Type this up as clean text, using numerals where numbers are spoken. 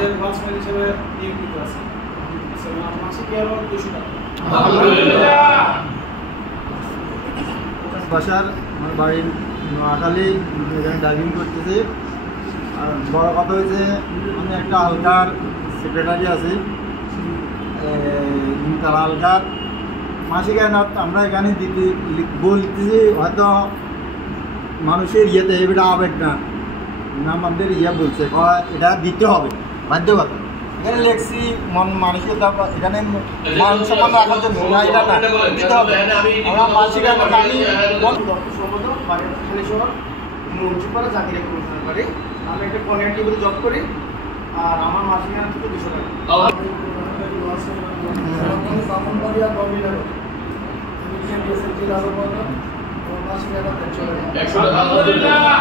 কাজের ওয়াচম্যান হিসেবে নিয়োজিত আছি। মাসে কি আরো 200 টাকা। আলহামদুলিল্লাহ। বাসার আমার বাড়ির নোয়াখালী, এখানে ড্রাইভিং করতেছি। আর বড় কথা হয়েছে আমি একটা হালকার সেক্রেটারি আছি, তারা হালকার মাসিক আইনত আমরা এখানে দিতে বলতেছি, হয়তো মানুষের ইয়েতে এটা আবেগ না, আমাদের বলছে এটা দিতে হবে বাধ্যকতা। এখানে লেখছি মানুষের এখানে মান সম্মান রাখার জন্য না, এটা না দিতে হবে। আমরা মাসিক আইনত আমি মুন্সিপাল জাকির করি, আমি একটা কন্ট্রাক্টে জব করি, আর আমার মাসিক আইনত থেকে 200 টাকা। আলহামদুলিল্লাহ।